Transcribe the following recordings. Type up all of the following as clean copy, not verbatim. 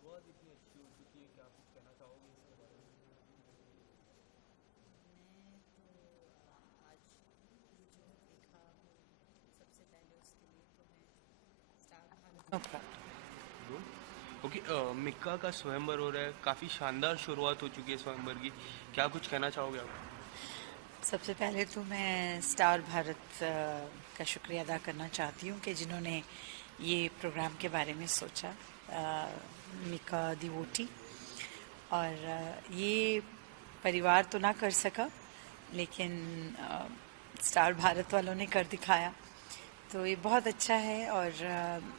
शुरुआत इतनी अच्छी हो चुकी है, क्या कुछ कहना चाहोगे इसके बारे में? मैं तो आज ये जो देखा वो सबसे पहले उसके लिए तो मैं स्टार भारत का ओके, मिक्का का स्वयंवर हो रहा है, काफ़ी शानदार शुरुआत हो चुकी है स्वयंवर की। क्या कुछ कहना चाहोगे आप? सबसे पहले तो मैं स्टार भारत का शुक्रिया अदा करना चाहती हूँ कि जिन्होंने ये प्रोग्राम के बारे में सोचा, मिका दिवोटी। और ये परिवार तो ना कर सका, लेकिन स्टार भारत वालों ने कर दिखाया। तो ये बहुत अच्छा है। और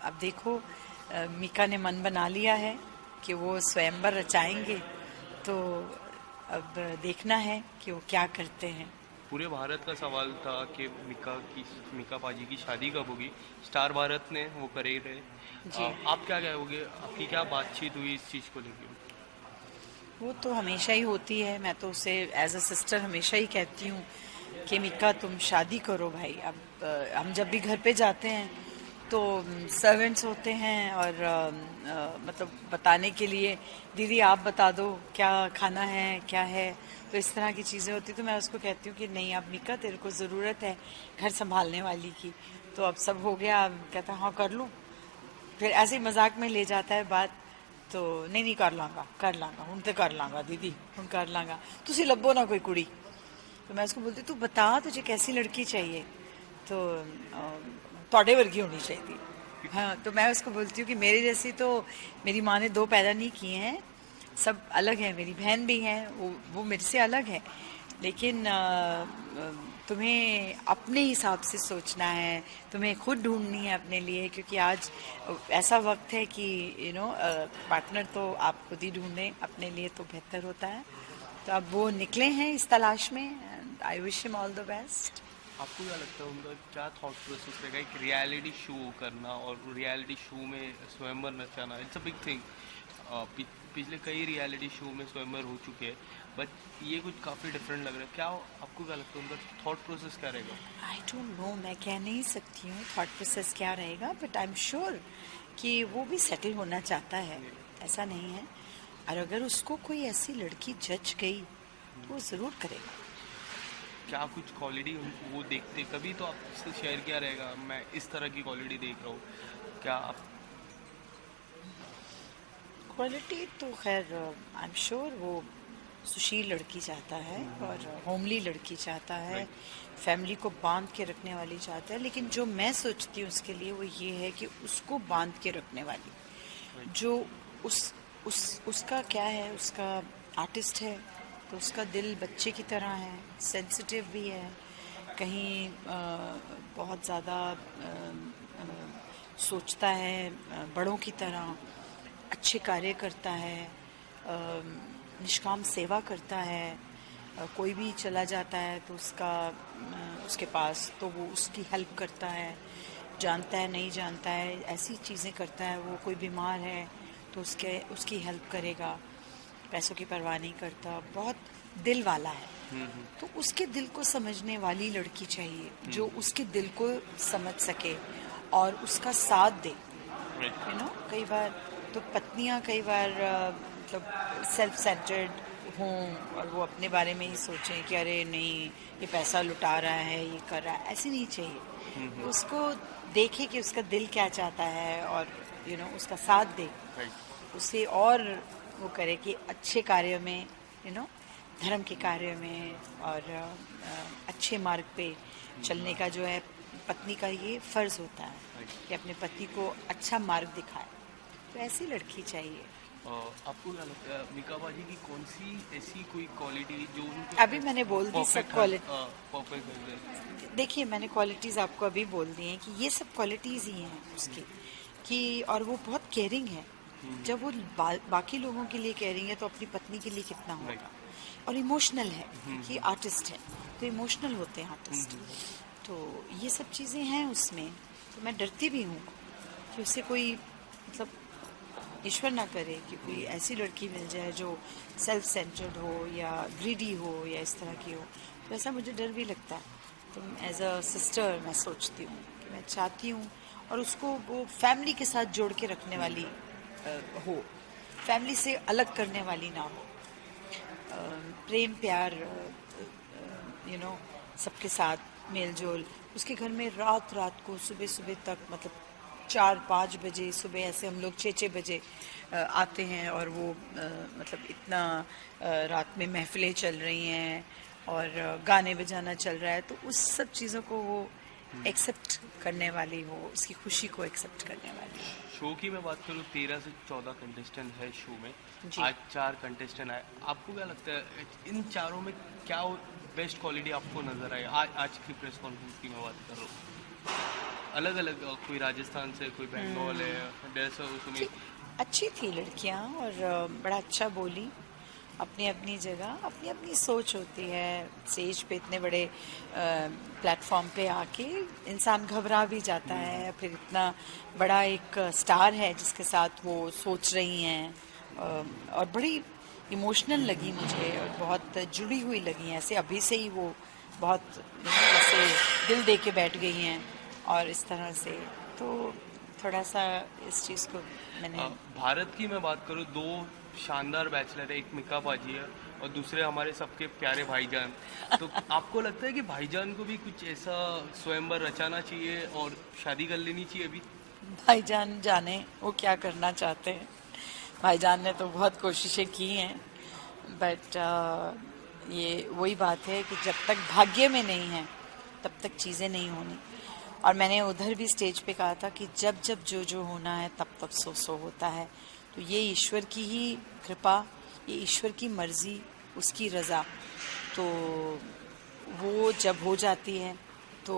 अब देखो, मीका ने मन बना लिया है कि वो स्वयंवर रचाएंगे। तो अब देखना है कि वो क्या करते हैं। पूरे भारत का सवाल था कि मिका पाजी की शादी कब होगी। स्टार भारत ने वो करे रहे। जी, आप क्या कहोगे, आपकी क्या बातचीत हुई इस चीज़ को लेकर? वो तो हमेशा ही होती है। मैं तो उसे एज अ सिस्टर हमेशा ही कहती हूँ कि मिका तुम शादी करो भाई। अब हम जब भी घर पे जाते हैं तो सर्वेंट्स होते हैं और मतलब बताने के लिए, दीदी आप बता दो क्या खाना है क्या है। तो इस तरह की चीज़ें होती। तो मैं उसको कहती हूँ कि नहीं, अब मिका तेरे को ज़रूरत है घर संभालने वाली की। तो अब सब हो गया। अब कहता है हाँ कर लूँ। फिर ऐसे ही मजाक में ले जाता है बात। तो नहीं नहीं कर लांगा हूँ तो कर लांगा दीदी हूँ कर लांगा। तुसी लब्बो ना कोई कुड़ी। तो मैं उसको बोलती तू बता तुझे कैसी लड़की चाहिए। तो तोड़े वर्गी होनी चाहिए। हाँ, तो मैं उसको बोलती हूँ कि मेरे जैसी तो मेरी माँ ने दो पैदा नहीं किए हैं। सब अलग है, मेरी बहन भी है, वो मेरे से अलग है। लेकिन तुम्हें अपने हिसाब से सोचना है, तुम्हें खुद ढूंढनी है अपने लिए, क्योंकि आज ऐसा वक्त है कि पार्टनर तो आप खुद ही ढूंढें अपने लिए तो बेहतर होता है। तो अब वो निकले हैं इस तलाश में, and I wish him all the best. आपको क्या लगता है उनका क्या थॉट प्रोसेस रहेगा, एक रियलिटी शो करना और रियलिटी शो में स्वयंवर नचाना? It's a big thing. पिछले कई रियलिटी शो में स्वयंवर हो चुके हैं, बट ये कुछ काफ़ी डिफरेंट लग रहा है। क्या आपको क्या लगता है उनका थॉट प्रोसेस क्या रहेगा? आई डोंट नो, मैं कह नहीं सकती हूँ थॉट प्रोसेस क्या रहेगा, बट आई एम श्योर कि वो भी सेटल होना चाहता है। ऐसा नहीं है। और अगर उसको कोई ऐसी लड़की जज गई तो वो ज़रूर करेगा। क्या कुछ क्वालिटी वो देखते कभी तो आपसे शेयर किया रहेगा, मैं इस तरह की क्वालिटी देख रहा हूँ? क्या आप? क्वालिटी तो खैर आई एम श्योर वो सुशील लड़की चाहता है और होमली लड़की चाहता है, राइट। फैमिली को बांध के रखने वाली चाहता है। लेकिन जो मैं सोचती हूँ उसके लिए वो ये है कि उसको बांध के रखने वाली, राइट। जो उसका क्या है, उसका आर्टिस्ट है तो उसका दिल बच्चे की तरह है, सेंसिटिव भी है। कहीं बहुत ज़्यादा सोचता है बड़ों की तरह, अच्छे कार्य करता है, निष्काम सेवा करता है। कोई भी चला जाता है तो उसके पास तो वो उसकी हेल्प करता है। जानता है नहीं जानता है ऐसी चीज़ें करता है। वो कोई बीमार है तो उसकी हेल्प करेगा। पैसों की परवाह नहीं करता, बहुत दिल वाला है। तो उसके दिल को समझने वाली लड़की चाहिए जो उसके दिल को समझ सके और उसका साथ दे। राइट। कई बार तो पत्नियां कई बार मतलब सेल्फ सेंटर्ड हों और वो अपने बारे में ही सोचें कि अरे नहीं ये पैसा लुटा रहा है, ये कर रहा है। ऐसी नहीं चाहिए। उसको देखे कि उसका दिल क्या चाहता है और उसका साथ दे। राइट। उसे और वो करे कि अच्छे कार्य में, धर्म के कार्य में और अच्छे मार्ग पे चलने का जो है पत्नी का ये फर्ज होता है राइट। कि अपने पति को अच्छा मार्ग दिखाए। तो ऐसी लड़की चाहिए। आपको क्या लगता है मीका बाजी की कौन सी ऐसी कोई क्वालिटी जो उनको अभी मैंने बोल दी सब परफेक्ट क्वालिटी। परफेक्ट कर दे? देखिए, मैंने क्वालिटीज़ आपको अभी बोल दी हैं कि ये सब क्वालिटीज़ ही हैं उसकी। कि और वो बहुत केयरिंग है। जब वो बाकी लोगों के लिए केयरिंग है तो अपनी पत्नी के लिए कितना राइट। होगा। और इमोशनल है क्योंकि आर्टिस्ट है, तो इमोशनल होते हैं आर्टिस्ट। तो ये सब चीज़ें हैं उसमें। तो मैं डरती भी हूँ कि उससे कोई मतलब ईश्वर ना करे कि कोई ऐसी लड़की मिल जाए जो सेल्फ सेंटर्ड हो या ग्रीडी हो या इस तरह की हो। तो ऐसा मुझे डर भी लगता है। तो एज अ सिस्टर मैं सोचती हूँ कि मैं चाहती हूँ और उसको वो फैमिली के साथ जोड़ के रखने वाली हो। फैमिली से अलग करने वाली ना हो। प्रेम प्यार, सबके साथ मेल जोल। उसके घर में रात रात को सुबह सुबह तक, मतलब 4-5 बजे सुबह, ऐसे हम लोग 6-6 बजे आते हैं, और वो मतलब इतना रात में महफिलें चल रही हैं और गाने बजाना चल रहा है, तो उस सब चीज़ों को वो एक्सेप्ट करने वाली हो, उसकी खुशी को एक्सेप्ट करने वाली हो। शो की मैं बात करूँ, 13 से 14 कंटेस्टेंट है शो में। जी। आज 4 कंटेस्टेंट आए, आपको क्या लगता है इन चारों में क्या बेस्ट क्वालिटी आपको नजर आई? आज की प्रेस कॉन्फ्रेंस की मैं बात कर रहा हूँ। अलग अलग, कोई राजस्थान से, कोई बंगाल है, जैसा उसमें। ठीक, अच्छी थी लड़कियां, और बड़ा अच्छा बोली। अपनी अपनी जगह अपनी अपनी सोच होती है। स्टेज पे इतने बड़े प्लेटफॉर्म पे आके इंसान घबरा भी जाता है, फिर इतना बड़ा एक स्टार है जिसके साथ वो सोच रही हैं, और बड़ी इमोशनल लगी मुझे, और बहुत जुड़ी हुई लगी हैं, ऐसे अभी से ही वो बहुत जैसे दिल दे के बैठ गई हैं, और इस तरह से। तो थोड़ा सा इस चीज़ को मैंने। भारत की मैं बात करूँ, 2 शानदार बैचलर है, एक मिका पाजी है और दूसरे हमारे सबके प्यारे भाईजान। तो आपको लगता है कि भाईजान को भी कुछ ऐसा स्वयंवर रचाना चाहिए और शादी कर लेनी चाहिए अभी? भाईजान जाने वो क्या करना चाहते हैं। भाईजान ने तो बहुत कोशिशें की हैं, बट ये वही बात है कि जब तक भाग्य में नहीं है तब तक चीज़ें नहीं होनी। और मैंने उधर भी स्टेज पे कहा था कि जब जब जो जो होना है तब तब सो होता है। तो ये ईश्वर की ही कृपा, ये ईश्वर की मर्जी, उसकी रज़ा। तो वो जब हो जाती है तो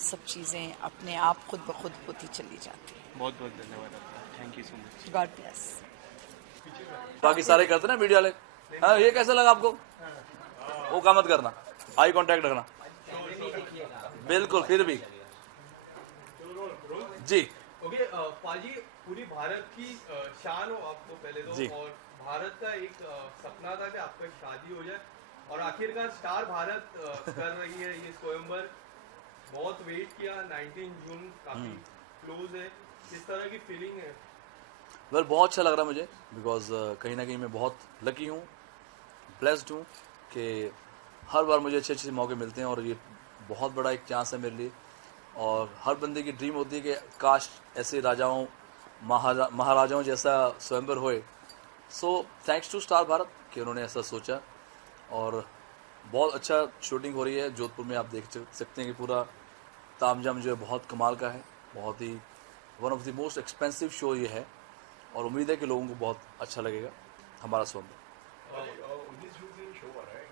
सब चीज़ें अपने आप खुद ब खुद होती चली जाती हैं। बहुत बहुत धन्यवाद आपका, thank you so much. God bless. बाकी सारे करते ना मीडिया वाले। हाँ, ये कैसा लगा आपको? वो काम मत करना, आई कांटेक्ट रखना बिल्कुल। फिर भी जी ओके, पाजी, पूरी भारत की शान हो आपको पहले तो, जी। और भारत का एक सपना था कि आपका शादी हो जाए, और आखिरकार स्टार भारत कर रही है ये स्वयंवर। बहुत वेट किया, 19 जून काफी क्लोज है, किस तरह की फीलिंग है? वेल, बहुत अच्छा लग रहा है मुझे, बिकॉज कहीं ना कहीं मैं बहुत लकी हूँ, ब्लेस्ड हूँ कि हर बार मुझे अच्छे अच्छे मौके मिलते हैं, और ये बहुत बड़ा एक चांस है मेरे लिए। और हर बंदे की ड्रीम होती है कि काश ऐसे राजाओं महाराजाओं जैसा स्वयंवर होए। So thanks to Star Bharat कि उन्होंने ऐसा सोचा, और बहुत अच्छा शूटिंग हो रही है जोधपुर में। आप देख सकते हैं कि पूरा तामझाम जो है बहुत कमाल का है, बहुत ही one of the most expensive show ये है, और उम्मीद है कि लोगों को बहुत अच्छा लगेगा हमारा स्वयंवर। 19 जून से शो आ रहा है,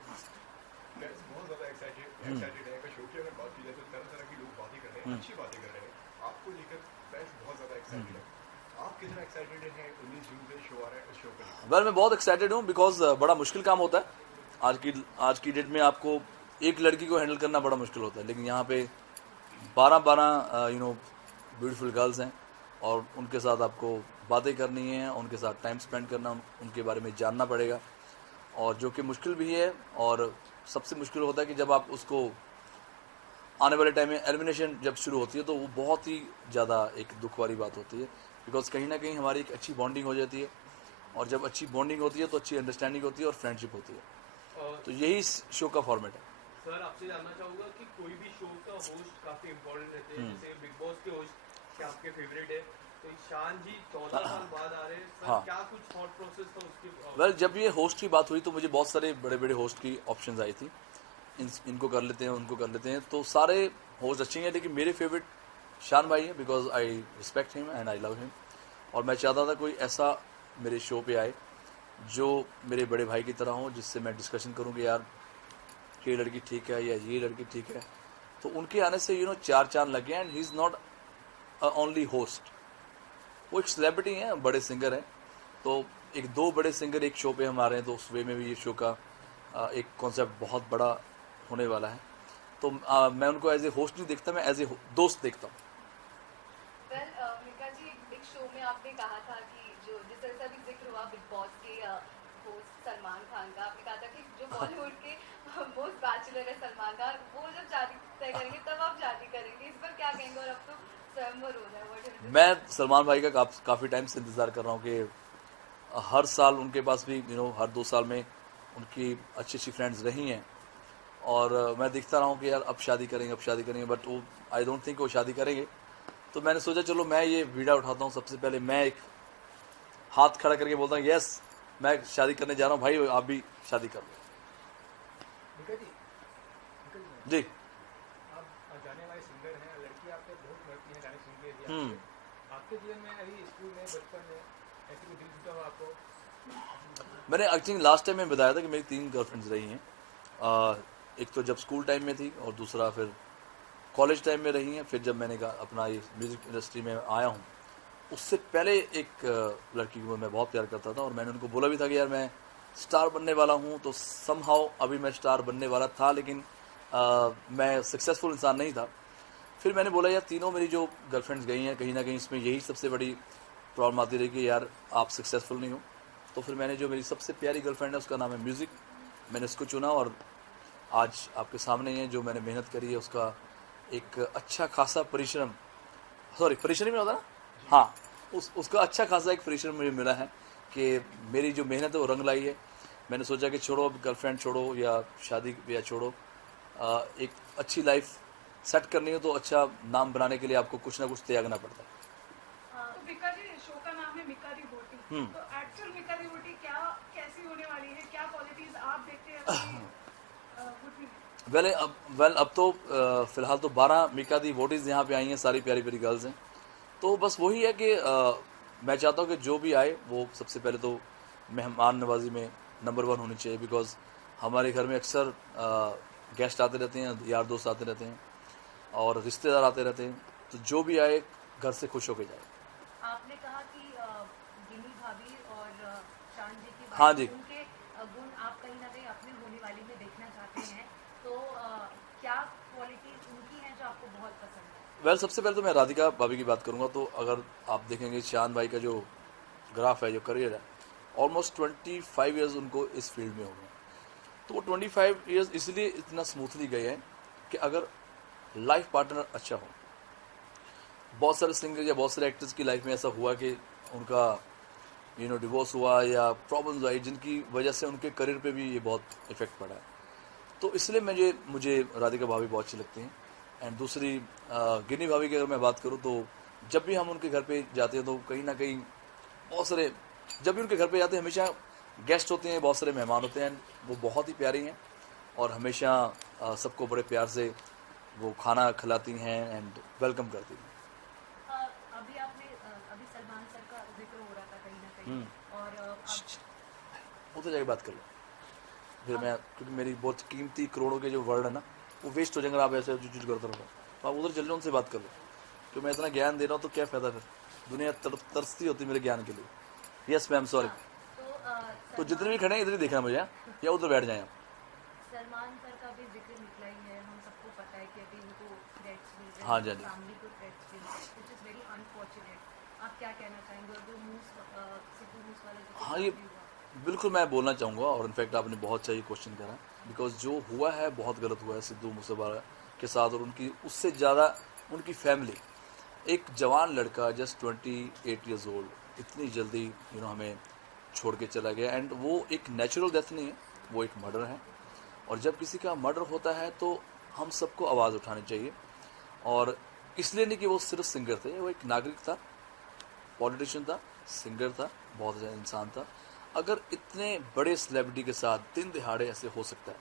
फैंस बहुत ज़्यादा एक्साइटेड है। अगर शो की अगर बात की जाए तो तरह तरह के लोग बातें कर रहे हैं, अच्छी बातें कर रहे हैं। आपको लेकर फैंस बहुत ज़्यादा एक्साइटेड है, आप कितना एक्साइटेड हैं? 19 जून से शो आ रहा है, उस शो को लेकर। वेल, मैं बहुत एक्साइटेड हूँ, बिकॉज बड़ा मुश्किल काम होता है आज की डेट में। आपको एक लड़की को हैंडल करना बड़ा मुश्किल होता है, लेकिन यहाँ पे 12 ब्यूटीफुल गर्ल्स हैं, और उनके साथ आपको बातें करनी है, उनके साथ टाइम स्पेंड करना, उनके बारे में जानना पड़ेगा, और जो कि मुश्किल भी है। और सबसे मुश्किल होता है कि जब आप उसको आने वाले टाइम में एलिमिनेशन जब शुरू होती है, तो वो बहुत ही ज़्यादा एक दुख वाली बात होती है, बिकॉज कहीं ना कहीं हमारी एक अच्छी बॉन्डिंग हो जाती है, और जब अच्छी बॉन्डिंग होती है तो अच्छी अंडरस्टैंडिंग होती है और फ्रेंडशिप होती है। तो यही इस शो का फॉर्मेट है। सर, आपसे जानना चाहूंगा कि कोई भी शो का होस्ट काफी इम्पोर्टेंट रहते हैं, जैसे बिग बॉस के होस्ट क्या आपके फेवरेट है, तो शान जी 14 साल बाद आ रहे हैं सर, हाँ। क्या कुछ थॉट प्रोसेस था उसके? वेल, जब ये होस्ट की बात हुई तो मुझे बहुत सारे बड़े बड़े होस्ट की ऑप्शंस आई थी, इनको कर लेते हैं, उनको कर लेते हैं, तो सारे होस्ट अच्छे हैं, लेकिन मेरे फेवरेट शान भाई हैं, because I respect him and I love him. और मैं चाहता था कोई ऐसा मेरे शो पे आए जो मेरे बड़े भाई की तरह हो, जिससे मैं डिस्कशन करूँ कि यार ये लड़की ठीक है या ये लड़की ठीक है। तो उनके आने से चार चांद लगे, and he is not only host, वो एक सेलिब्रिटी हैं, बड़े सिंगर हैं। तो एक 2 बड़े सिंगर एक शो पे हम आ रहे हैं, तो उस वे में भी ये शो का एक कॉन्सेप्ट बहुत बड़ा होने वाला है। तो मैं उनको एज ए होस्ट नहीं देखता, मैं एज ए दोस्त देखता हूँ। वेल, मिका जी, एक शो में आपने कहा था कि जो जिस तरह से अभी जिक्र हुआ बिग बॉस के होस्ट सलमान खान का, आपने कहा था कि जो बॉलीवुड के मोस्ट बैचलर है सलमान खान, वो जब शादी तय करेंगे तब आप शादी करेंगे। इस पर क्या कहेंगे? और अब तो स्वयंवर हो रहा है। मैं सलमान भाई का काफ़ी टाइम से इंतज़ार कर रहा हूँ कि हर साल उनके पास भी हर 2 साल में उनकी अच्छी अच्छी फ्रेंड्स रही हैं, और मैं देखता रहा हूँ कि यार अब शादी करेंगे, बट वो आई डोंट थिंक वो शादी करेंगे। तो मैंने सोचा चलो मैं ये वीडियो उठाता हूँ, सबसे पहले मैं एक हाथ खड़ा करके बोलता हूँ यस मैं शादी करने जा रहा हूँ भाई, आप भी शादी कर लो। जी आप जाने वाले सिंगर हैं, लड़की आपके बहुत लड़की हैं, गाने सुन के भी आपके जीवन में अभी स्कूल में बचपन में ऐसे कोई दिल टूटा हो आपको? मैंने आई थिंक लास्ट टाइम में बताया था कि मेरी 3 गर्लफ्रेंड्स रही हैं। एक तो जब स्कूल टाइम में थी, और दूसरा फिर कॉलेज टाइम में रही हैं, फिर जब मैंने अपना ये म्यूज़िक इंडस्ट्री में आया हूँ उससे पहले एक लड़की को मैं बहुत प्यार करता था, और मैंने उनको बोला भी था कि यार मैं स्टार बनने वाला हूँ। तो समहाउ अभी मैं स्टार बनने वाला था, लेकिन मैं सक्सेसफुल इंसान नहीं था। फिर मैंने बोला यार तीनों मेरी जो गर्लफ्रेंड्स गई हैं, कहीं ना कहीं इसमें यही सबसे बड़ी प्रॉब्लम आती रही कि यार आप सक्सेसफुल नहीं हो। तो फिर मैंने जो मेरी सबसे प्यारी गर्लफ्रेंड है उसका नाम है म्यूज़िक, मैंने उसको चुना, और आज आपके सामने ही है जो मैंने मेहनत करी है उसका एक अच्छा खासा परिश्रम में होता ना, हाँ उसका अच्छा खासा एक परिश्रम मुझे मिला है कि मेरी जो मेहनत है वो रंग लाई है। मैंने सोचा कि छोड़ो अब गर्लफ्रेंड छोड़ो या शादी या छोड़ो, एक अच्छी लाइफ सेट करनी हो तो अच्छा नाम बनाने के लिए आपको कुछ ना कुछ त्यागना पड़ता है। तो मिक्का जी शो का नाम है मिक्का दी बोटी, तो एक्चुअल मिक्का दी बोटी क्या कैसी होने वाली है, क्या क्वालिटीज आप देखते हैं अपनी अब तो फिलहाल तो 12 मिक्का दी वोटीज यहाँ पे आई हैं, सारी प्यारी प्यारी गर्ल्स हैं। तो बस वही है कि मैं चाहता हूँ कि जो भी आए वो सबसे पहले तो मेहमान नवाजी में नंबर 1 होनी चाहिए, बिकॉज हमारे घर में अक्सर गेस्ट आते रहते हैं, यार दोस्त आते रहते हैं और रिश्तेदार आते रहते हैं, तो जो भी आए घर से खुश होके जाए। आपने कहा कि गिनी भाभी और शान जी की हाँ जी। उनके गुण आप कहीं ना कहीं अपने होने वाली में देखना चाहते हैं, तो क्या क्वालिटीज उनकी हैं जो आपको बहुत पसंद है? वेल सबसे पहले तो मैं राधिका भाभी की बात करूँगा। तो अगर आप देखेंगे शान भाई का जो ग्राफ है, जो करियर है, ऑलमोस्ट 25 ईयर्स उनको इस फील्ड में हो गए। तो वो 25 ईयर्स इसलिए इतना स्मूथली गए हैं कि अगर लाइफ पार्टनर अच्छा हो, बहुत सारे सिंगर या बहुत सारे एक्टर्स की लाइफ में ऐसा हुआ कि उनका डिवोर्स हुआ या प्रॉब्लम्स आई जिनकी वजह से उनके करियर पे भी ये बहुत इफेक्ट पड़ा है। तो इसलिए मुझे राधिका भाभी बहुत अच्छी लगती हैं। एंड दूसरी गिनी भाभी की अगर मैं बात करूँ तो जब भी हम उनके घर पे जाते हैं तो कहीं ना कहीं बहुत सारे, जब भी उनके घर पे जाते हैं हमेशा गेस्ट होते हैं, बहुत सारे मेहमान होते हैं, वो बहुत ही प्यारी हैं और हमेशा सबको बड़े प्यार से वो खाना खिलाती हैं एंड वेलकम करती हैं। अभी अभी सलमान सर का जिक्र हो रहा था कहीं ना कहीं, और वो तो जाके बात कर लो फिर मैं, क्योंकि मेरी बहुत कीमती करोड़ों के जो वर्ड है ना वो वेस्ट हो जाएंगे आप ऐसे चूज करते रहो। तो आप उधर चल लो, उनसे बात कर लो, क्योंकि मैं इतना ज्ञान दे रहा हूँ तो क्या फ़ायदा, फिर दुनिया तरसती होती मेरे ज्ञान के लिए। Yes ma'am sorry. तो जितने भी खड़े हैं इधर ही देखना मुझे, या उधर बैठ जाएं आप। सलमान सर का भी जिक्र निकला ही है, हम सबको पता है कि अभी उनको थ्रेट्स मिल रहे हैं, हाँ जी, हाँ जी। फैमिली को थ्रेट्स मिल रहे हैं, व्हिच इज वेरी अनफॉर्चुनेट। आप क्या कहना चाहेंगे? और जो सिद्धू मूसेवाला जी के हाँ साथ ये भी हुआ। बिल्कुल मैं बोलना चाहूँगा, और इनफैक्ट आपने बहुत सही क्वेश्चन करा, बिकॉज जो हुआ है बहुत गलत हुआ है सिद्धू मूसेवाला के साथ, और उनकी उससे ज़्यादा उनकी फैमिली। एक जवान लड़का जस्ट 28 ईयर्स ओल्ड इतनी जल्दी हमें छोड़ के चला गया। एंड वो एक नेचुरल डेथ नहीं है, वो एक मर्डर है। और जब किसी का मर्डर होता है तो हम सबको आवाज़ उठानी चाहिए, और इसलिए नहीं कि वो सिर्फ सिंगर थे, वो एक नागरिक था, पॉलिटिशियन था, सिंगर था, बहुत अच्छा इंसान था। अगर इतने बड़े सेलिब्रिटी के साथ दिन दिहाड़े ऐसे हो सकता है,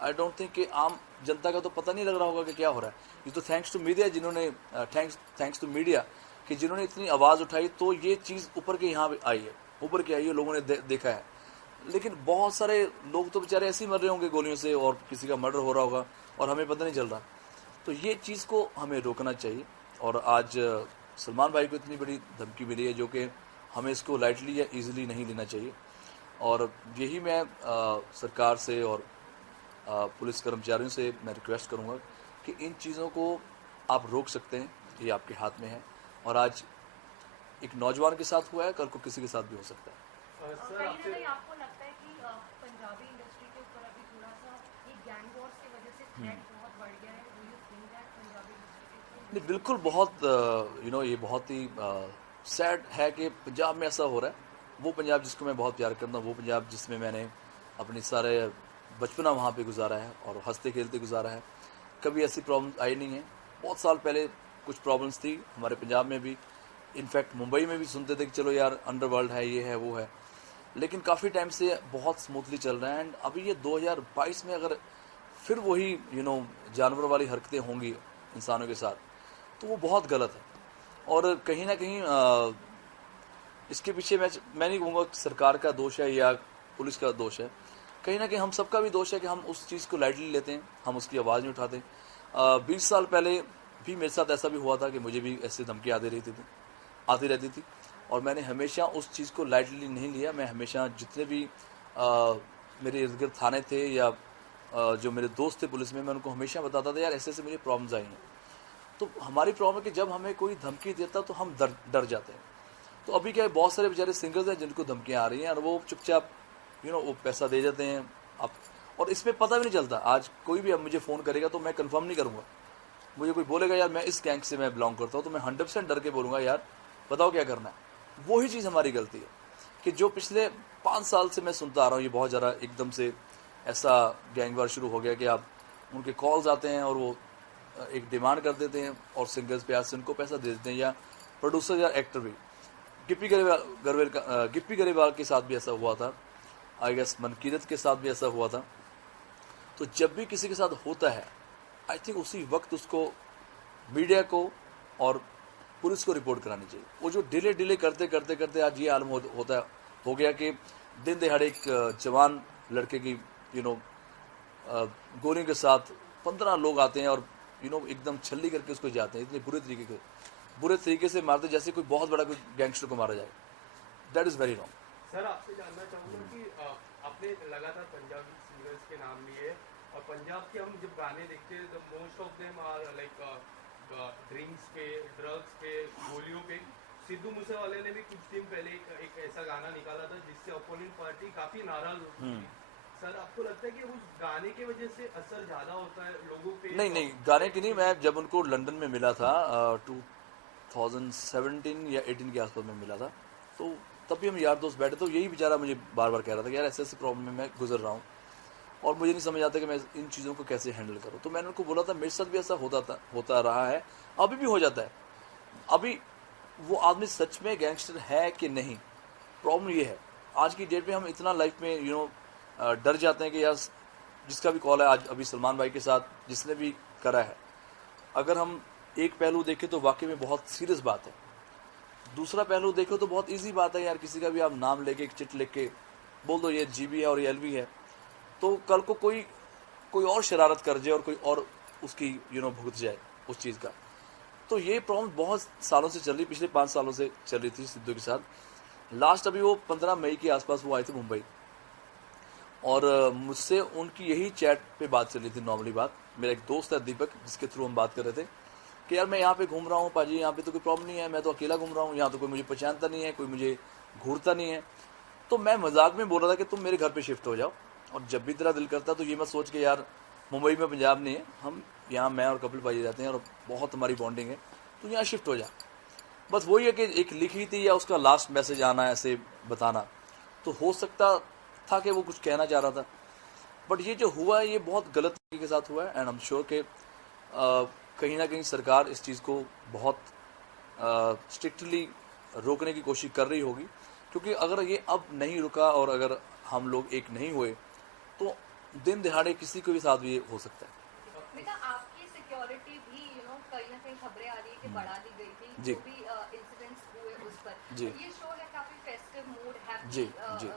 आई डोंट थिंक कि आम जनता का तो पता नहीं लग रहा होगा कि क्या हो रहा है। ये तो थैंक्स टू मीडिया जिन्होंने थैंक्स टू मीडिया कि जिन्होंने इतनी आवाज़ उठाई, तो ये चीज़ ऊपर के यहाँ आई है, ऊपर के आई है, लोगों ने देखा है। लेकिन बहुत सारे लोग तो बेचारे ऐसे ही मर रहे होंगे गोलियों से, और किसी का मर्डर हो रहा होगा और हमें पता नहीं चल रहा। तो ये चीज़ को हमें रोकना चाहिए। और आज सलमान भाई को इतनी बड़ी धमकी मिली है जो कि हमें इसको लाइटली या ईजिली नहीं लेना चाहिए। और यही मैं सरकार से और पुलिस कर्मचारियों से मैं रिक्वेस्ट करूंगा कि इन चीज़ों को आप रोक सकते हैं, ये आपके हाथ में है। और आज एक नौजवान के साथ हुआ है, कल को किसी के साथ भी हो सकता है। कहीं ना कहीं आपको लगता है कि पंजाबी इंडस्ट्री के ऊपर अभी थोड़ा सा ये गैंग वॉर्स की वजह से थ्रेट बहुत बढ़ गया है? Do you think that Punjabi industry नहीं, बिल्कुल बहुत ये बहुत ही सैड है कि पंजाब में ऐसा हो रहा है। वो पंजाब जिसको मैं बहुत प्यार करता हूँ, वो पंजाब जिसमें मैंने अपनी सारे बचपना वहाँ पे गुजारा है और हंसते खेलते गुजारा है। कभी ऐसी प्रॉब्लम आई नहीं है। बहुत साल पहले कुछ प्रॉब्लम्स थी हमारे पंजाब में भी, इनफैक्ट मुंबई में भी सुनते थे कि चलो यार अंडरवर्ल्ड है, ये है, वो है, लेकिन काफ़ी टाइम से बहुत स्मूथली चल रहा है। एंड अभी ये 2022 में अगर फिर वही जानवर वाली हरकतें होंगी इंसानों के साथ, तो वो बहुत गलत है। और कहीं ना कहीं इसके पीछे मैं नहीं कहूँगा कि सरकार का दोष है या पुलिस का दोष है, कहीं ना कहीं हम सबका भी दोष है कि हम उस चीज़ को लाइटली लेते हैं, हम उसकी आवाज़ नहीं उठाते। 20 साल पहले भी मेरे साथ ऐसा भी हुआ था कि मुझे भी ऐसे धमकी आती रहती थी और मैंने हमेशा उस चीज़ को लाइटली नहीं लिया। मैं हमेशा जितने भी मेरे इर्द गिर्द थाने थे या जो मेरे दोस्त थे पुलिस में, मैं उनको हमेशा बताता था यार ऐसे ऐसे मुझे प्रॉब्लम्स आई हैं। तो हमारी प्रॉब्लम है कि जब हमें कोई धमकी देता तो हम डर जाते हैं। तो अभी क्या है, बहुत सारे बेचारे सिंगर्स हैं जिनको धमकियाँ आ रही हैं और वो चुपचाप वो पैसा दे देते हैं अब, और इसमें पता भी नहीं चलता। आज कोई भी अब मुझे फ़ोन करेगा तो मैं कंफर्म नहीं करूँगा। मुझे कोई बोलेगा यार मैं इस गैंग से मैं बिलोंग करता हूँ, तो मैं 100% डर के बोलूँगा यार बताओ क्या करना है। वही चीज़ हमारी गलती है कि जो पिछले 5 साल से मैं सुनता आ रहा हूँ, ये बहुत ज़्यादा एकदम से ऐसा गैंगवार शुरू हो गया कि आप उनके कॉल्स आते हैं और वो एक डिमांड कर देते हैं और सिंगर्स प्यार से उनको पैसा दे देते हैं, या प्रोड्यूसर या एक्टर भी। गिप्पी गरेवाल के साथ भी ऐसा हुआ था, आई गेस मनकीरत के साथ भी ऐसा हुआ था। तो जब भी किसी के साथ होता है, आई थिंक उसी वक्त उसको मीडिया को और पुलिस को रिपोर्ट करानी चाहिए। वो जो डिले करते करते आज ये आलम हो गया कि दिन दिहाड़े एक जवान लड़के की गोलियों के साथ 15 लोग आते हैं और एकदम छल्ली करके उसको जाते हैं, इतने बुरे तरीके से मारते जैसे कोई बहुत बड़ा कोई गैंगस्टर को मारा जाए। That is very wrong. Sir आपसे जानना चाहूँगा कि आपने लगातार पंजाबी सिंगर्स के नाम लिए और पंजाब के हम जब गाने देखते हैं तो most of them are like drinks पे, ड्रग्स पे, गोलियों पे। सिद्धू मूसेवाले ने भी कुछ दिन पहले एक ऐसा गाना निकाला था जिससे अपोनेंट पार्टी काफी नाराज होती है। सर आपको लगता है कि उस गाने की वजह से असर ज्यादा होता है लोगों पे? नहीं, गाने की नहीं। मैं जब उनको लंदन में मिला था 2017 या 18 के आसपास में मिला था, तो तब भी हम यार दोस्त बैठे, तो यही बेचारा मुझे बार बार कह रहा था कि यार ऐसे ऐसे प्रॉब्लम में मैं गुजर रहा हूँ और मुझे नहीं समझ आता कि मैं इन चीज़ों को कैसे हैंडल करूँ। तो मैंने उनको बोला था मेरे साथ भी ऐसा होता रहा है, अभी भी हो जाता है। अभी वो आदमी सच में गैंगस्टर है कि नहीं, प्रॉब्लम ये है आज की डेट में हम इतना लाइफ में डर जाते हैं कि यार जिसका भी कॉल है, आज अभी सलमान भाई के साथ जिसने भी करा है, अगर हम एक पहलू देखें तो वाकई में बहुत सीरियस बात है। दूसरा पहलू देखो तो बहुत इजी बात है यार, किसी का भी आप नाम लेके एक चिट लिख के बोल दो ये जीबी है और ये एलवी है, तो कल को कोई और शरारत कर जाए और कोई और उसकी भुगत जाए उस चीज़ का। तो ये प्रॉब्लम बहुत सालों से चल रही, पिछले 5 सालों से चल रही थी सिद्धू के साथ। लास्ट अभी वो 15 मई के आसपास वो आए थे मुंबई और मुझसे उनकी यही चैट पे बात चल रही थी। नॉर्मली बात, मेरा एक दोस्त है दीपक, जिसके थ्रू हम बात कर रहे थे कि यार मैं यहाँ पे घूम रहा हूँ पाजी, यहाँ पे तो कोई प्रॉब्लम नहीं है, मैं तो अकेला घूम रहा हूँ, यहाँ तो कोई मुझे पहचानता नहीं है, कोई मुझे घूरता नहीं है। तो मैं मजाक में बोल रहा था कि तुम मेरे घर पे शिफ्ट हो जाओ और जब भी तेरा दिल करता तो ये मत सोच के यार मुंबई में पंजाब नहीं है, हम यहाँ मैं और कपिल भाई रहते हैं और बहुत हमारी बॉन्डिंग है, तो यहाँ शिफ्ट हो जा। बस वही है कि एक लिखी थी या उसका लास्ट मैसेज आना, ऐसे बताना, तो हो सकता था कि वो कुछ कहना चाह रहा था। बट ये जो हुआ है ये बहुत गलत तरीके के साथ हुआ है एंड आई एम श्योर कि कहीं ना कहीं सरकार इस चीज़ को बहुत स्ट्रिक्टली रोकने की कोशिश कर रही होगी, क्योंकि अगर ये अब नहीं रुका और अगर हम लोग एक नहीं हुए तो दिन दिहाड़े किसी को भी साथ भी हो सकता है। बेटा आपकी सिक्योरिटी भी कहीं ना कहीं खबरें आ रही है कि बढ़ा दी गई थी, जी। जो भी इंसिडेंट्स हुए उस पर। जी। ये शो है काफी फेस्टिव मूड जी, हैप्पी जी।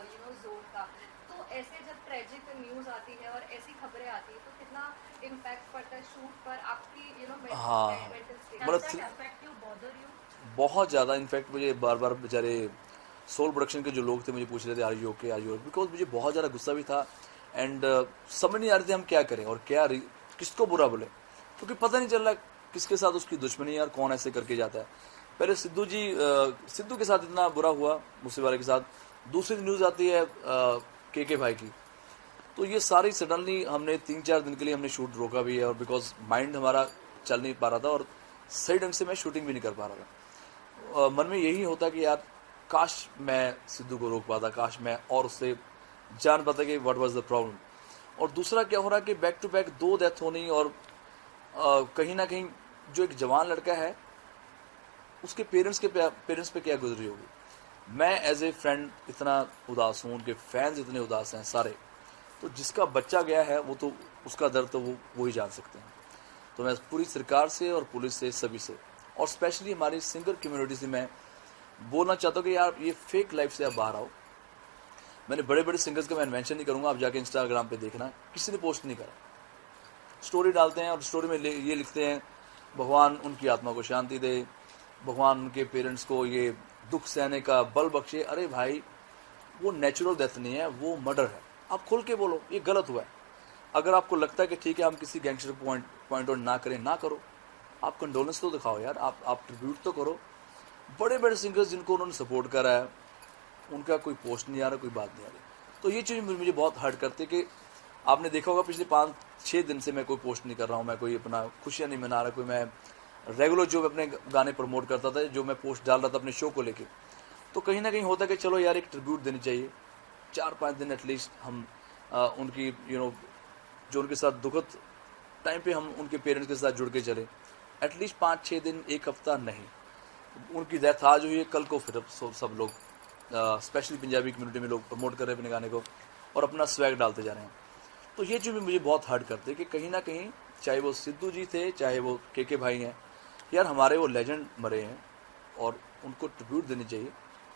जोन का, तो ऐसे जब ट्रेजिक न्यूज आती है और ऐसी खबरें आती है तो कितना इम्पैक्ट पड़ता है शूट पर आपकी हाँ, बहुत ज़्यादा। इनफैक्ट मुझे बार बार बेचारे सोल प्रोडक्शन के जो लोग थे मुझे पूछ रहे थे आर यू ओके, बिकॉज मुझे बहुत ज़्यादा गुस्सा भी था एंड समझ नहीं आ रही थी हम क्या करें और किसको बुरा बोले, क्योंकि पता नहीं चल रहा किसके साथ उसकी दुश्मनी है और कौन ऐसे करके जाता है। पहले सिद्धू के साथ इतना बुरा हुआ मूसेवाले के साथ, दूसरी न्यूज़ आती है के भाई की, तो ये सारी सडनली हमने 3-4 दिन के लिए हमने शूट रोका भी है और बिकॉज माइंड हमारा चल नहीं पा रहा था और सही ढंग से मैं शूटिंग भी नहीं कर पा रहा था। मन में यही होता कि यार काश मैं सिद्धू को रोक पाता, काश मैं और उससे जान पाता कि व्हाट वाज द प्रॉब्लम। और दूसरा क्या हो रहा है कि बैक टू बैक 2 डेथ होनी, और कहीं ना कहीं जो एक जवान लड़का है उसके पेरेंट्स पे क्या गुजरी होगी। मैं एज ए फ्रेंड इतना उदास हूँ, उनके फैंस इतने उदास हैं सारे, तो जिसका बच्चा गया है वो तो उसका दर्द तो वो ही जान सकते हैं। तो मैं पूरी सरकार से और पुलिस से सभी से और स्पेशली हमारी सिंगर कम्युनिटी से मैं बोलना चाहता हूँ कि यार ये फेक लाइफ से आप बाहर आओ। मैंने बड़े बड़े सिंगर्स का मैं मेंशन नहीं करूँगा, आप जाके इंस्टाग्राम पे देखना, किसी ने पोस्ट नहीं करा, स्टोरी डालते हैं और स्टोरी में ये लिखते हैं भगवान उनकी आत्मा को शांति दे, भगवान उनके पेरेंट्स को ये दुख सहने का बल बख्शे। अरे भाई वो नेचुरल डेथ नहीं है, वो मर्डर है। आप खुल के बोलो ये गलत हुआ है। अगर आपको लगता है कि ठीक है हम किसी गैंगस्टर पॉइंट आउट ना करें, ना करो, आप कंडोलेंस तो दिखाओ यार, आप ट्रिब्यूट तो करो। बड़े बड़े सिंगर्स जिनको उन्होंने सपोर्ट करा है उनका कोई पोस्ट नहीं आ रहा, कोई बात नहीं आ रही। तो ये चीज़ मुझे बहुत हर्ट करती है कि आपने देखा होगा पिछले 5-6 दिन से मैं कोई पोस्ट नहीं कर रहा हूँ, मैं कोई अपना खुशियाँ नहीं मना रहा, कोई मैं रेगुलर जो अपने गाने प्रमोट करता था, जो मैं पोस्ट डाल रहा था अपने शो को लेके, तो कहीं ना कहीं होता है कि चलो यार एक ट्रिब्यूट देनी चाहिए। 4-5 दिन एटलीस्ट हम उनकी जो उनके साथ दुखद टाइम पे हम उनके पेरेंट्स के साथ जुड़ के चले। एटलीस्ट 5-6 दिन, एक हफ्ता नहीं। उनकी डेथ आज हुई है, कल को फिर सब लोग स्पेशली पंजाबी कम्युनिटी में लोग प्रमोट कर रहे हैं अपने गाने को और अपना स्वैग डालते जा रहे हैं। तो ये चीज़ भी मुझे बहुत हर्ट करती है कि कहीं ना कहीं चाहे वो सिद्धू जी थे, चाहे वो के भाई हैं, यार हमारे वो लेजेंड मरे हैं और उनको ट्रिब्यूट देनी चाहिए,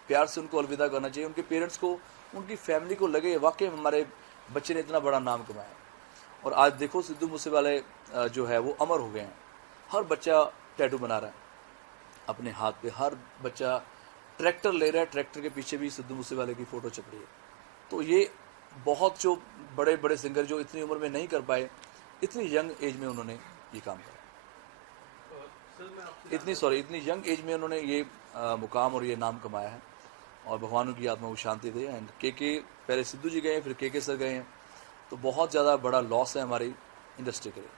प्यार से उनको अलविदा करना चाहिए। उनके पेरेंट्स को, उनकी फैमिली को लगे वाकई हमारे बच्चे ने इतना बड़ा नाम कमाया। और आज देखो सिद्धू मूसेवाले जो है वो अमर हो गए हैं। हर बच्चा टैटू बना रहा है अपने हाथ पे, हर बच्चा ट्रैक्टर ले रहा है, ट्रैक्टर के पीछे भी सिद्धू मूसेवाले की फ़ोटो छप रही है। तो ये बहुत जो बड़े बड़े सिंगर जो इतनी उम्र में नहीं कर पाए, इतनी यंग एज में उन्होंने ये काम करा, इतनी यंग एज में उन्होंने ये मुकाम और ये नाम कमाया है। और भगवान की आत्मा को शांति दे। एंड के पहले सिद्धू जी गए, फिर के सर गए हैं, तो बहुत ज़्यादा बड़ा लॉस है हमारी इंडस्ट्री के लिए।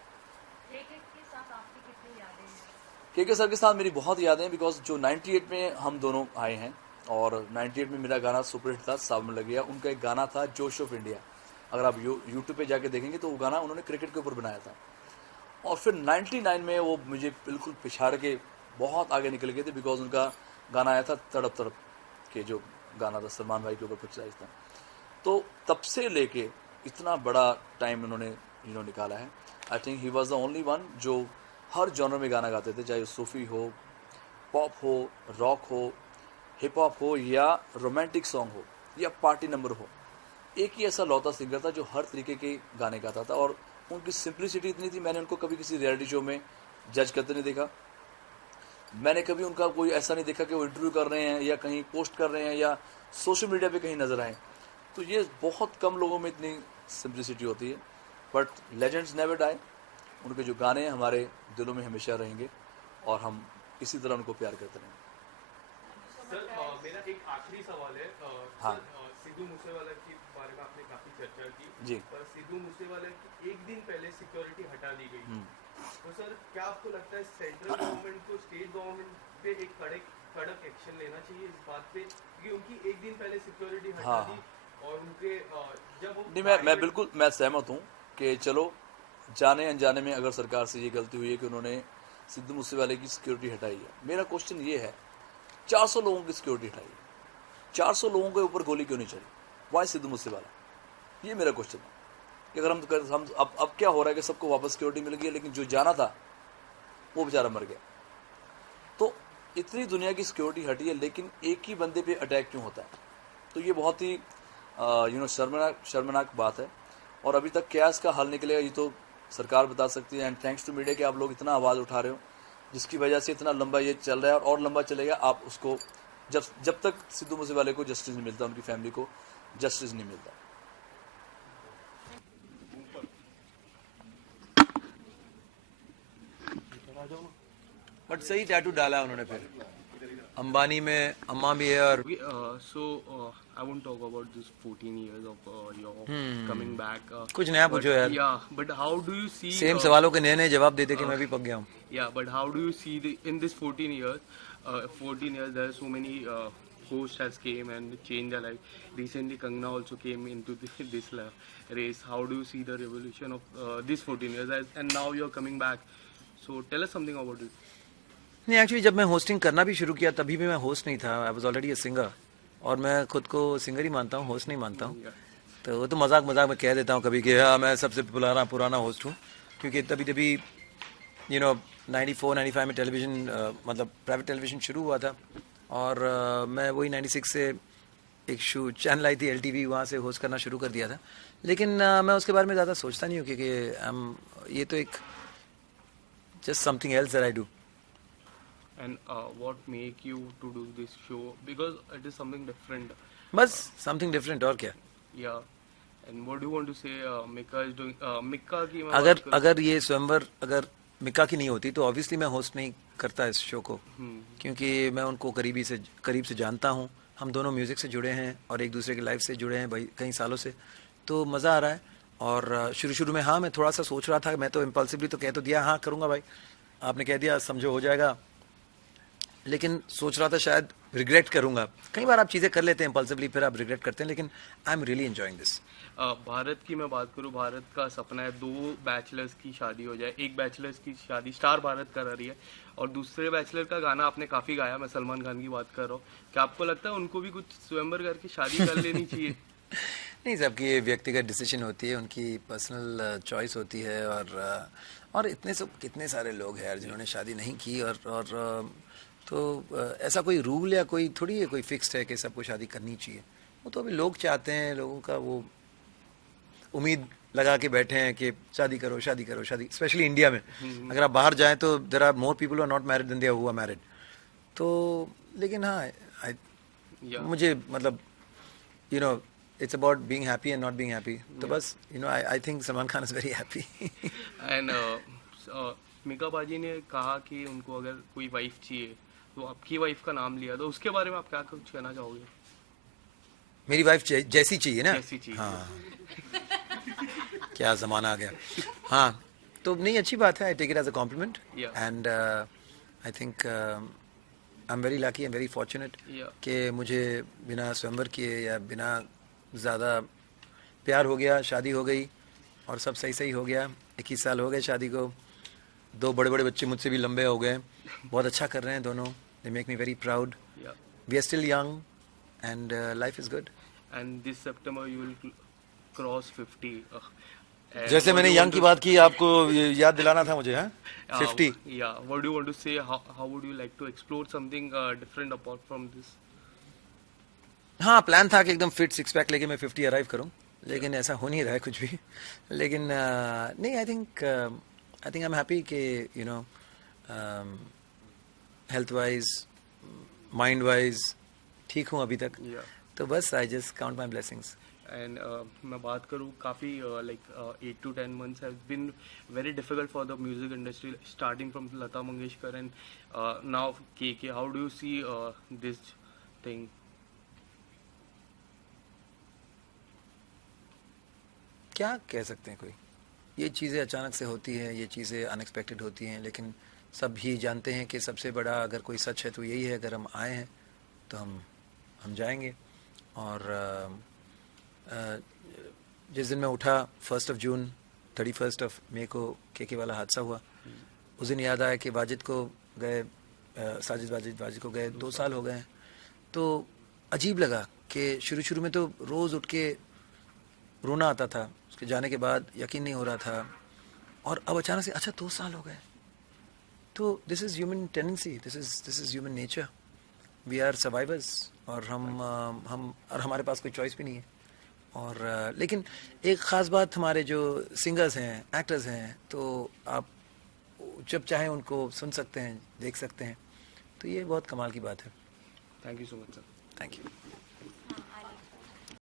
के सर के साथ मेरी बहुत यादें हैं, बिकॉज जो 98 में हम दोनों आए हैं और 98 में मेरा गाना सुपरहिट था, सावन लग गया। उनका एक गाना था जोश ऑफ इंडिया, अगर आप यूट्यूब पे जाके देखेंगे तो वो गाना उन्होंने क्रिकेट के ऊपर बनाया था। और फिर 99 में वो मुझे बिल्कुल पिछाड़ के बहुत आगे निकल गए थे, बिकॉज उनका गाना आया था तड़प तड़प के, जो गाना था सलमान भाई के ऊपर पिक्चराइज था। तो तब से लेके इतना बड़ा टाइम उन्होंने निकाला है। I think he was the only one जो हर जॉनर में गाना गाते थे, चाहे सूफी हो, पॉप हो, रॉक हो, हिप हॉप हो या रोमांटिक सॉन्ग हो या पार्टी नंबर हो। एक ही ऐसा लौता सिंगर था जो हर तरीके के गाने गाता था और उनकी सिंप्लिसिटी इतनी थी, मैंने उनको कभी किसी रियलिटी शो में जज करते नहीं देखा। मैंने कभी उनका कोई ऐसा नहीं देखा कि वो इंटरव्यू कर रहे हैं या कहीं पोस्ट कर रहे हैं या सोशल मीडिया पे कहीं नजर आए। तो ये बहुत कम लोगों में इतनी सिंप्लिसिटी होती है। बट लेजेंड्स नेवर डाई, उनके जो गाने हमारे दिलों में हमेशा रहेंगे और हम इसी तरह उनको प्यार करते रहेंगे। सर मेरा एक आखिरी सवाल है। हाँ। सिद्धू मूसेवाला के बारे में आपने काफी चर्चा की जी। पर सिद्धू मूसेवाला की एक दिन पहले सिक्योरिटी हटा दी गई, तो सर क्या आपको लगता है सेंट्रल गवर्नमेंट को स्टेट गवर्नमेंट पे एक कड़क एक्शन लेना चाहिए इस बात पे, क्योंकि उनकी एक दिन पहले सिक्योरिटी हटा दी और उनके जब नहीं, मैं बिल्कुल मैं सहमत हूँ कि चलो जाने अनजाने में अगर सरकार से ये गलती हुई है कि उन्होंने सिद्धू मूसेवाले की सिक्योरिटी हटाई है। मेरा क्वेश्चन ये है, 400 लोगों की सिक्योरिटी हटाई है, 400 लोगों के ऊपर गोली क्यों नहीं चली? वाई सिद्धू मूसेवाला? ये मेरा क्वेश्चन है कि अगर हम अब क्या हो रहा है कि सबको वापस सिक्योरिटी मिल गई है, लेकिन जो जाना था वो बेचारा मर गया। तो इतनी दुनिया की सिक्योरिटी हटी है, लेकिन एक ही बंदे पे अटैक क्यों होता है? तो ये बहुत ही शर्मनाक बात है और अभी तक क्या इसका हल निकलेगा ये तो सरकार बता सकती है। एंड थैंक्स टू मीडिया कि आप लोग इतना आवाज़ उठा रहे हो, जिसकी वजह से इतना लंबा ये चल रहा है और लंबा चलेगा। आप उसको जब तक सिद्धू मूसेवाले को जस्टिस नहीं मिलता, उनकी फैमिली को जस्टिस नहीं मिलता। बट सही टैटू डाला है उन्होंने। फिर अंबानी में अम्मा भी है और I won't talk about this 14 years of your coming back. कुछ नया पूछो यार। Yeah, but how do you see? Same सवालों के नए नए जवाब देते कि मैं भी पक गया हूँ। Yeah, but how do you see in this 14 years? 14 years there are so many host has came and changed their life. Recently, Kangna also came into this race. How do you see the revolution of these 14 years? And now you're coming back. So tell us something about it. नहीं, actually जब मैं hosting करना भी शुरू किया तभी भी मैं होस्ट नहीं था. I was already a singer, और मैं खुद को सिंगर ही मानता हूँ, होस्ट नहीं मानता हूँ. तो वो तो मजाक मजाक में कह देता हूँ कभी कि हाँ मैं सबसे पुराना होस्ट हूँ, क्योंकि तभी 94-95 में टेलीविज़न मतलब प्राइवेट टेलीविज़न शुरू हुआ था, और मैं वही 96 से एक शो चैनल आई थी LTV, वहाँ से होस्ट करना शुरू कर दिया था. लेकिन मैं उसके बारे में ज़्यादा सोचता नहीं हूँ, क्योंकि ये तो एक just something else that I do. And what make you to do this show? Because it is something different. बस समथिंग डिफरेंट, और क्या. Yeah. And what do you want to say? Mika is doing. Mika की मैं बात करूं- अगर ये स्वयंवर अगर मिक्का की नहीं होती तो ऑब्वियसली मैं होस्ट नहीं करता इस शो को, क्योंकि मैं उनको करीब से जानता हूँ. हम दोनों म्यूज़िक से जुड़े हैं और एक दूसरे की लाइफ से जुड़े हैं भाई कई सालों से, तो मज़ा आ रहा है. और शुरू में हाँ मैं थोड़ा सा सोच रहा था, मैं तो इम्पल्सिवली तो कह तो दिया हाँ करूँगा भाई, आपने कह दिया समझो हो जाएगा, लेकिन सोच रहा था शायद रिग्रेट करूँगा. कई बार आप चीज़ें कर लेते हैं इम्पल्सिवली, फिर आप रिग्रेट करते हैं, लेकिन I am really enjoying this. Bharat की मैं बात करूं, भारत का सपना है 2 बैचलर्स की शादी हो जाए. एक बैचलर्स की शादी स्टार भारत करा रही है, और दूसरे बैचलर का गाना आपने काफ़ी गाया, मैं सलमान खान की बात कर रहा हूँ. क्या आपको लगता है उनको भी कुछ स्वयंवर करके शादी कर लेनी चाहिए? नहीं, सबकी ये व्यक्तिगत डिसीजन होती है, उनकी पर्सनल चॉइस होती है. और कितने सारे लोग हैं यार जिन्होंने शादी नहीं की, और तो ऐसा कोई रूल या कोई थोड़ी है कोई फिक्स्ड है कि सबको शादी करनी चाहिए. वो तो अभी लोग चाहते हैं, लोगों का वो उम्मीद लगा के बैठे हैं कि शादी करो, स्पेशली इंडिया में. अगर आप बाहर जाएं तो there are more people who are not married than they who are married. तो लेकिन हाँ मुझे मतलब it's about being happy and not being happy. तो बस I think Salman Khan is very happy. And Mika बाजी ने कहा कि उनको अगर कोई वाइफ चाहिए तो आपकी वाइफ का नाम लिया, तो उसके बारे में आप क्या कुछ कहना चाहोगे? मेरी वाइफ जैसी चाहिए ना. जैसी चाहिए. हाँ क्या ज़माना आ गया. हाँ तो नहीं, अच्छी बात है. I take it as a compliment, and I think I am very lucky and very fortunate कि मुझे बिना स्वयंवर किए या बिना ज़्यादा प्यार हो गया, शादी हो गई और सब सही हो गया. 21 साल हो गए शादी को, 2 बड़े बच्चे मुझसे भी लंबे हो गए, बहुत अच्छा कर रहे हैं दोनों. They make me very proud. We are still young and life is good. And this September you will cross 50. जैसे मैंने यंग की बात की, आपको याद दिलाना था मुझे. 50. Yeah, what do you want to say? How would you like to explore something different apart from this? हाँ, प्लान था कि एकदम फिट 6 पैक लेके मैं 50 अराइव करूं, लेकिन ऐसा हो नहीं रहा है कुछ भी. लेकिन नहीं, I think I am happy कि हेल्थ वाइज माइंड वाइज ठीक हूँ अभी तक. तो बस I just count my blessings. And मैं बात करूँ, काफ़ी like 8 to 10 months have been very difficult for the music industry, starting from Lata Mangeshkar and now K. How do you see this thing? क्या कह सकते हैं, कोई ये चीज़ें अचानक से होती हैं, ये चीज़ें अनएक्सपेक्टेड होती हैं, लेकिन सब ही जानते हैं कि सबसे बड़ा अगर कोई सच है तो यही है, अगर हम आए हैं तो हम जाएंगे. और जिस दिन मैं उठा 1 जून 31 मई को के वाला हादसा हुआ, उस दिन याद आया कि वाजिद को गए, साजिद वाजिद को गए 2 साल हो गए हैं. तो अजीब लगा कि शुरू में तो रोज़ उठ के रोना आता था, उसके जाने के बाद यकीन नहीं हो रहा था, और अब अचानक से अच्छा 2 साल हो गए. तो this is human tendency, this is human nature. We are survivors, और हम और हमारे पास कोई चॉइस भी नहीं है. और लेकिन एक ख़ास बात, हमारे जो सिंगर्स हैं, एक्टर्स हैं, तो आप जब चाहें उनको सुन सकते हैं, देख सकते हैं. तो ये बहुत कमाल की बात है. Thank you so much sir. Thank you.